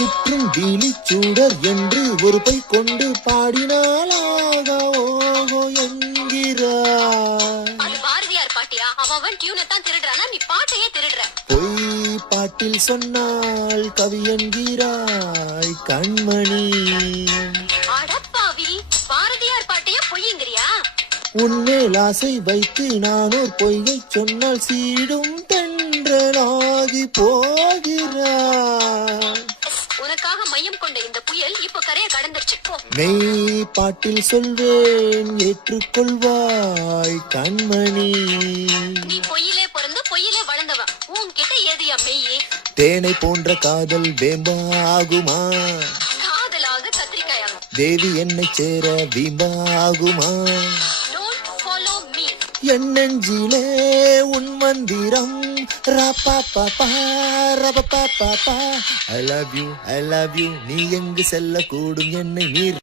சுற்றும் விழிச்சூடர் என்று ஒரு பை கொண்டு பாடினாலாக ஓகோ என்கிறார். அது பாரதியார் பாட்டியா? அவன் டியூனை தான் திருடுறானா, நீ பாட்டையே திருடுற. பொய் பாட்டில் சொன்னால் கவி என்கிறாய் கண்மணி. அடப்பாவி, பாரதியார் பாட்டையே பொய்யுங்கிறியா? உன்மேல் ஆசை வைத்து நானோர் பொய்யை சொன்னால் சீடும் தென்றலாகி போகிறார். உனக்காக மையம் கொண்ட இந்த புயல் இப்ப கரையை கடந்துருச்சு. மெய் பாட்டில் சொல்வேன் ஏற்றுக்கொள்வாய் கண்மணி. நீ பொய்யிலே பிறந்து பொய்யிலே வளர்ந்தவன், உன்கிட்ட ஏதியா மெய்யே? தேனை போன்ற காதல் வேம்பாகுமா? காதலாக கத்திரிக்காயாக. தேவி என்னை சேர வீம்பாகுமா? என் நெஞ்சிலே உன் மந்திரம் ரபாபாபா ரபாபாபா. I love you, I love you. நீ எங்கு செல்ல கூடும் என்னை நீர்